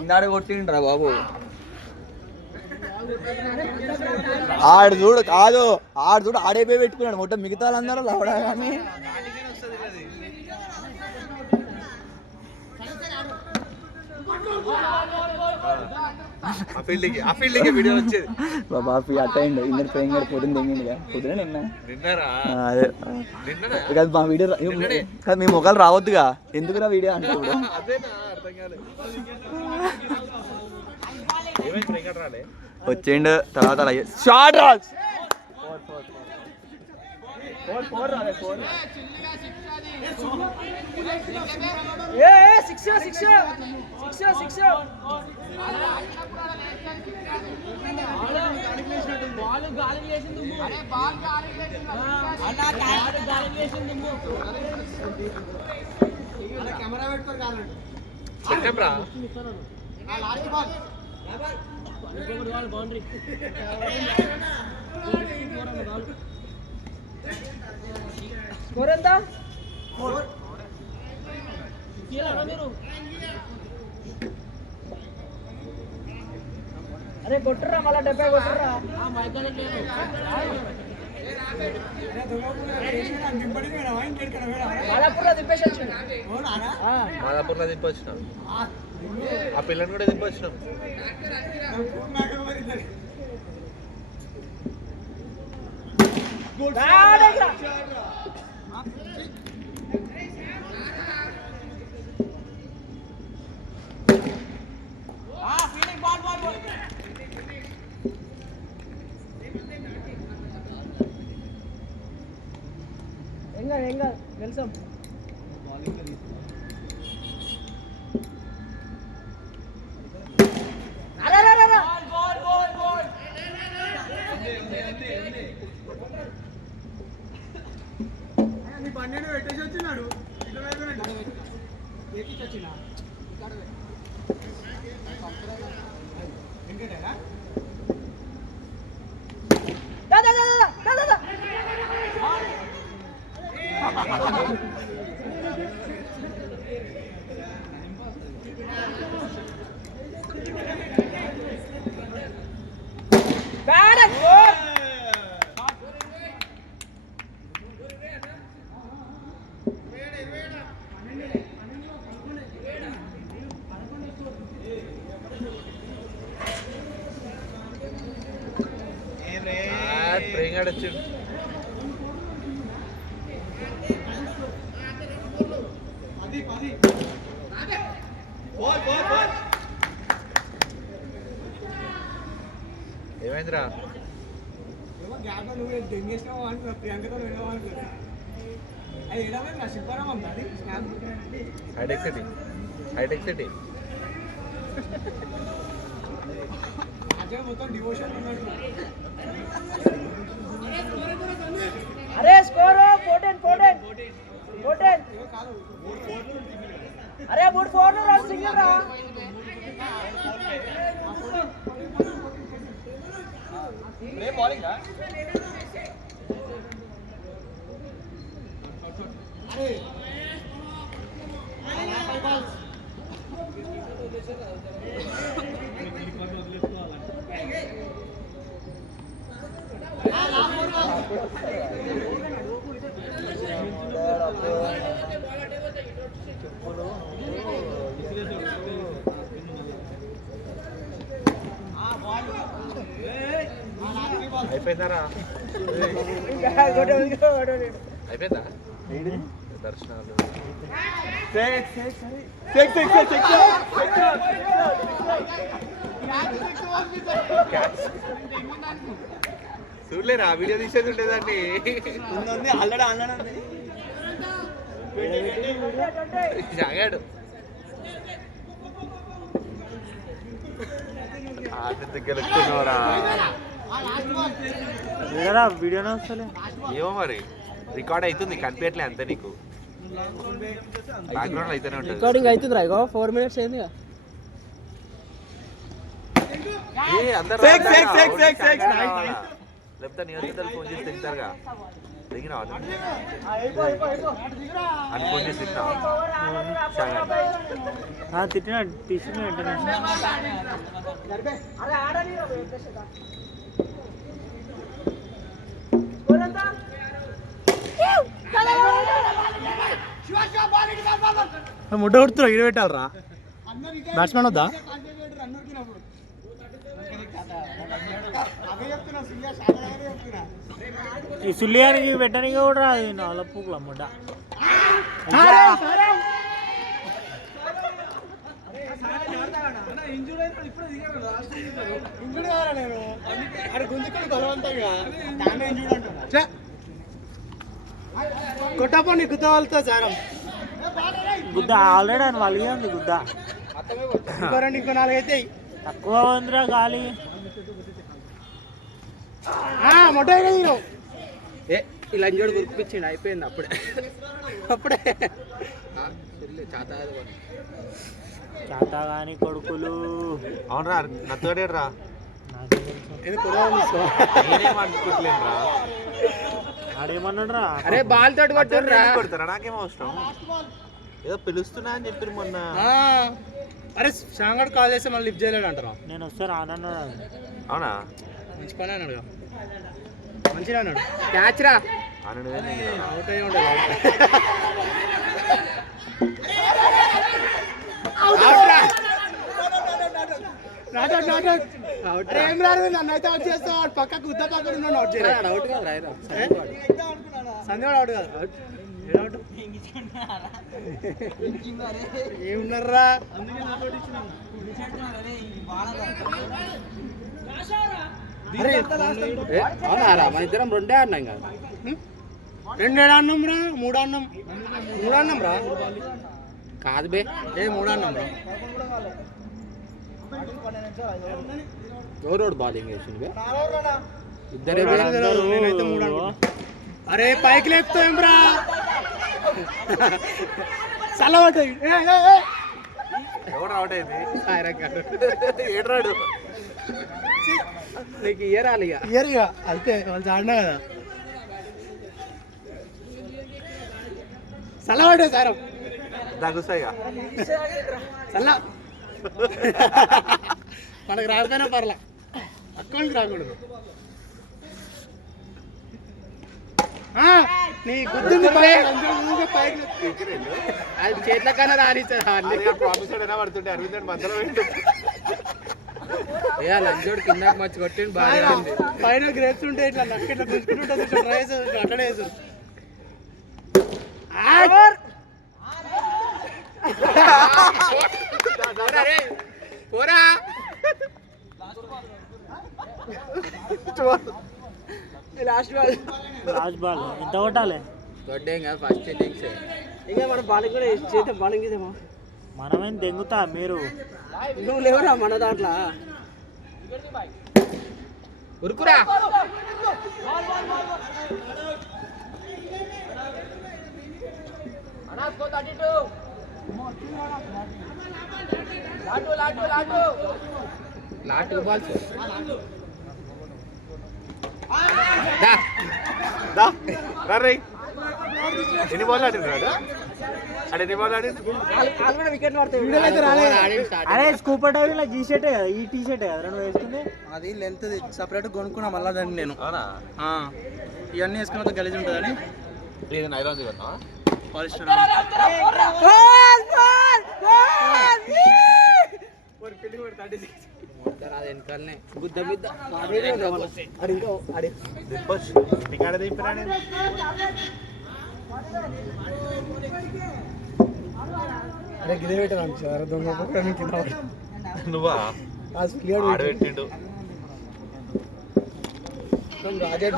ఇన్నాడు కొట్టిండ్రా బాబు. ఆడు చూడు కాదు, ఆడు చూడు ఆడైపోయి పెట్టుకున్నాడు మొట్ట. మిగతా వాళ్ళందరూ లవడా కానీ బాబీ అట్టయిండు. ఇద్దరు ప్రేమ గారు పొద్దున్న తెంగిండుగా. పొద్దున నిన్న అదే కాదు మా వీడియో కాదు, మీ మొక్కలు రావద్దుగా. ఎందుకురా వీడియో అంటే ఇప్పుడు వచ్చిండు. తర్వాత షార్ట్ రాజ్ స్కోర్ ఎంత? అరే కొట్టుర్రా, మళ్ళా 70 కొట్టుర్రా. మాదాపూర్లో దింపేసి వచ్చిన. మాదాపూర్లో దింపొచ్చినాం. ఆ పిల్లని కూడా దింపొచ్చినాం. ఎంగా వెళ్తాం. పెట్టేసి వచ్చినాడు. ఏమైందిరా? Hi tech city, hi tech city. అరే స్కోర్ 14. అరే 3-4 రా, సింగిల్ రా. బౌలింగ్ అయిపోయిందారా? అయిపోయిందా దర్శనాలు? చూడలేరా? వీడియో తీసేది ఉండేదాన్ని. జాగాడు గెలుస్తున్నారా? వీడియోనే వస్తలే. ఏమో మరి రికార్డ్ అవుతుంది, కనిపించట్లే అంతే. నీకు బ్యాక్గ్రౌండ్ అయితేనే ఉంటుంది. రికార్డింగ్ అవుతుందిరా. ఇగో 4 minutes అయింది. లేకపోతే నియోజకవర్గాలు ఫోన్ చేసి తింటారుగా. దిగినావా అనుకోని చేసి తిట్టిన తీసుకుని వెంటనే ముడ్డ కొడుతున్నావు ఈడ పెట్టాలరా బ్యాట్స్మెన్ వద్దా ఈ సుల్లియానికి పెట్టడానికి కూడా రాదు నలపుకుల ముడ్డ కొట్టపో నీ గుద్ద వాళ్ళతో సారం గుద్ద ఆల్రెడీ అని వాళ్ళే ఉంది గుద్ద ఇంకో 4 అయితే తక్కువ ఉందిరా గాలి మొట్ట ఇలా అంజోడు గుర్పించిండు అయిపోయింది అప్పుడే చాతా గాని కొడుకులు అవునరా నచ్చడేరా నేనేమనుకోవట్లేదురా ఆడేమన్నాడు రా అరే బాల్ తోటి కొడతారా నాకేం అవసరం ఏదో పిలుస్తున్నా అని చెప్పారు మొన్న అరే శాంగడ్ కాల్ చేస్తే మళ్ళీ లిఫ్ట్ చేయలేడు అంటారా నేను వస్తారు ఆనన్నాడు అవునా మంచి పని అన్నాడు మంచిగా అన్నాడు క్యాచ్ రా అన్నాడు అవుట్ అయ్యి ఉండదు ఏం రాదు నన్ను అయితే అవుట్ చేస్తావు పక్కకు ఉద్ద పక్కన ఉన్నాను అవుట్ చేయలేదు అవుట్ కాదు సంధ్య అవుట్ కాదు ఏమున్నారా మన ఇద్దరం 2 ఆడినాం కదా 2 ఆడినాం రా 3 ఆడినాం రా కాదు బే 3 ఆడినాం రా ఎవరోడు బాలింగ్ వేసింది ఇద్దరే నేనైతే 3 ఆడుకున్నా అరే పైకి లేపుతాం రా చల్లబడ్డాయి ఎవరు అవుట్ అయింది ఏడ్రాడు నీకు ఇయరాలి ఇక అయితే వాళ్ళు ఆడినా కదా చల్లబడ్డా సారం దగ్గుస్తాయిగా చల్ల మనకు రాకపోయినా పర్లా అక్కడికి రాకూడదు నీ గుర్తుంది అది చేతిలో కన్నా రానిస్తారు ప్రాఫెసర్ అయినా పడుతుంటే అరవింద్ మధ్యలో లంచోడు కింద మచ్చి కొట్టి బాగా పైన గ్రేప్స్ ఉంటే ఇట్లా నక్క ఇట్లా గుంజుకుంటుంటుంది ఇట్లా ట్రై అట్లనే వేసు పోరా లాస్ట్ బాల్ ఎంత కొట్టాలి దొడ్డేం కాదు ఫస్ట్ ఇన్నింగ్స్ ఇంకా మన బాలింగ్ కూడా చేద్దాం బాలింగ్ చేద్దామా మనమేం దెంగుతా మీరు నువ్వు లేవురా మన దాంట్లో ఉరుకురా లాటు బాల్స్ ఎన్ని బాల్ ఆడినాడు అడే ఎన్ని బాల్ ఆడి అరే స్కూపర్ డైవింగ్ జీ షర్టే కదా ఈ టీ షర్టే కదా నువ్వు వేసుకుంది అది లెంత్ సపరేట్ కొనుక్కున్నా మళ్ళా దాన్ని నేను అవునా ఇవన్నీ వేసుకున్న గలీజ్ ఉంటుందని ఇది నైరాన్ కదా పాలిస్టర్ వెనకాలనే గుద్ద మిద్ద అరే గిదే పెట్టాను సార్ దొంగ నువ్వా ఆడబెట్టిండు రాజా